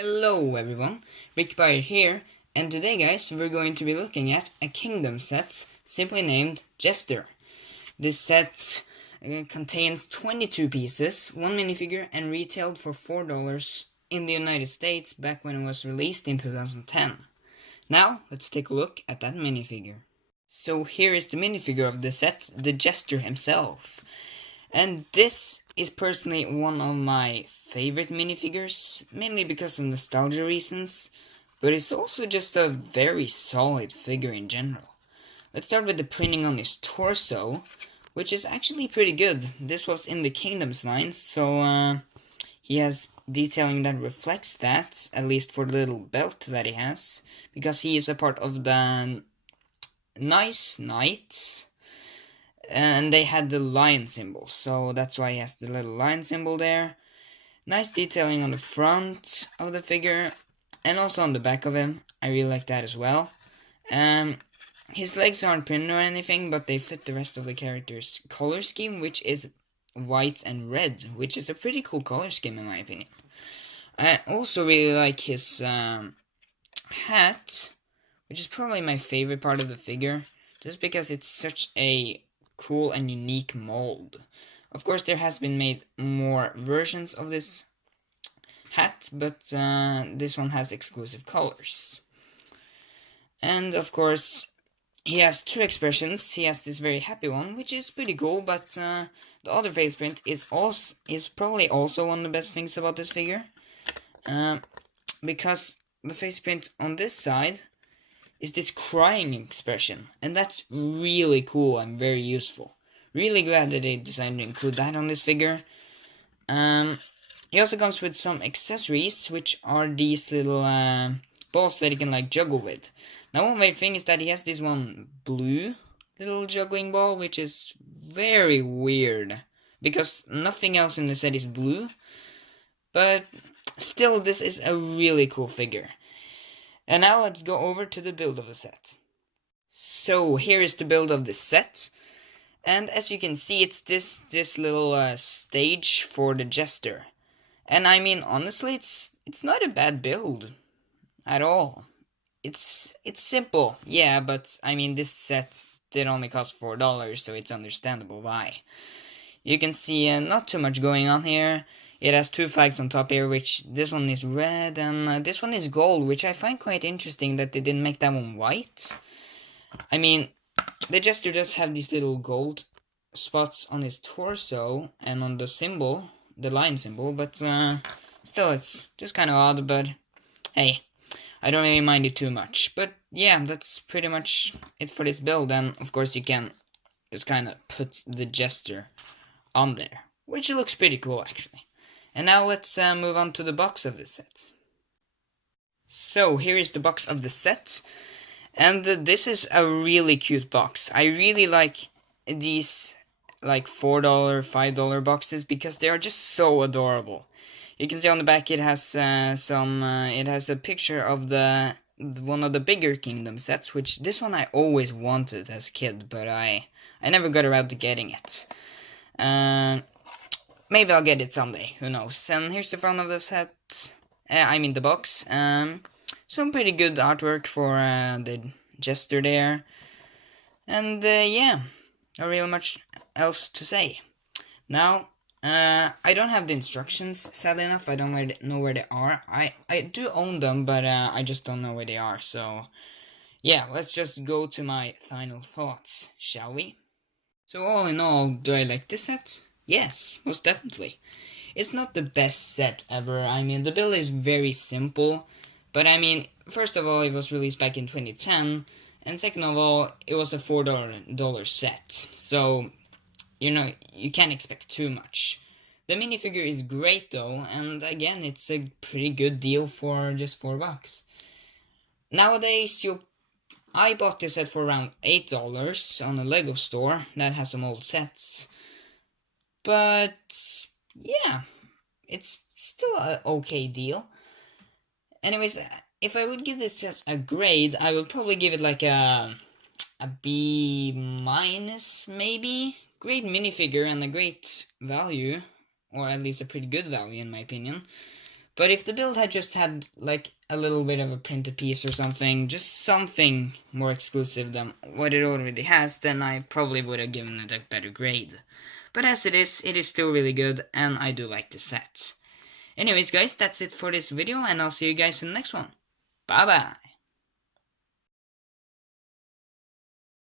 Hello everyone, Rick Byer here, and today guys we're going to be looking at a kingdom set simply named Jester. This set contains 22 pieces, 1 minifigure, and retailed for $4 in the United States back when it was released in 2010. Now, let's take a look at that minifigure. So here is the minifigure of the set, the Jester himself. And this is personally one of my favorite minifigures, mainly because of nostalgia reasons, but it's also just a very solid figure in general. Let's start with the printing on his torso, which is actually pretty good. This was in the Kingdoms line, so he has detailing that reflects that, at least for the little belt that he has, because he is a part of the Nice Knights. And they had the lion symbol, so that's why he has the little lion symbol there. Nice detailing on the front of the figure, and also on the back of him. I really like that as well. His legs aren't printed or anything, but they fit the rest of the character's color scheme, which is white and red, which is a pretty cool color scheme in my opinion. I also really like his hat, which is probably my favorite part of the figure, just because it's such a cool and unique mold. Of course, there has been made more versions of this hat, but this one has exclusive colors. And of course, he has two expressions. He has this very happy one, which is pretty cool, but the other face print is probably also one of the best things about this figure, because the face print on this side is this crying expression, and that's really cool and very useful. Really glad that they decided to include that on this figure. He also comes with some accessories, which are these little balls that he can like juggle with. Now one weird thing is that he has this one blue little juggling ball, which is very weird, because nothing else in the set is blue, but still this is a really cool figure. And now let's go over to the build of the set. So here is the build of the set. And as you can see, it's this little stage for the Jester. And I mean, honestly, it's not a bad build at all. It's simple, yeah, but I mean, this set did only cost $4, so it's understandable why. You can see not too much going on here. It has two flags on top here, which this one is red and this one is gold, which I find quite interesting that they didn't make that one white. I mean, the Jester does have these little gold spots on his torso and on the symbol, the lion symbol, but still it's just kind of odd, but hey, I don't really mind it too much. But yeah, that's pretty much it for this build, and of course you can just kind of put the Jester on there, which looks pretty cool actually. And now let's move on to the box of the set. So here is the box of the set, and this is a really cute box. I really like these like $4, $5 boxes because they are just so adorable. You can see on the back it has it has a picture of one of the bigger Kingdom sets, which this one I always wanted as a kid, but I never got around to getting it. Maybe I'll get it someday, who knows. And here's the front of the set, the box. Some pretty good artwork for the Jester there. And yeah, not really much else to say. Now, I don't have the instructions, sadly enough. I don't know where they are. I do own them, but I just don't know where they are. So, yeah, let's just go to my final thoughts, shall we? So all in all, do I like this set? Yes, most definitely. It's not the best set ever. I mean, the build is very simple, but I mean, first of all, it was released back in 2010, and second of all, it was a $4 set, so, you know, you can't expect too much. The minifigure is great though, and again, it's a pretty good deal for just $4. Nowadays, I bought this set for around $8 on a Lego store that has some old sets. But yeah, it's still an okay deal. Anyways, if I would give this just a grade, I would probably give it like a B minus maybe. Great minifigure and a great value, or at least a pretty good value in my opinion. But if the build had just had, like, a little bit of a printed piece or something, just something more exclusive than what it already has, then I probably would have given it a better grade. But as it is still really good, and I do like the set. Anyways guys, that's it for this video, and I'll see you guys in the next one. Bye bye!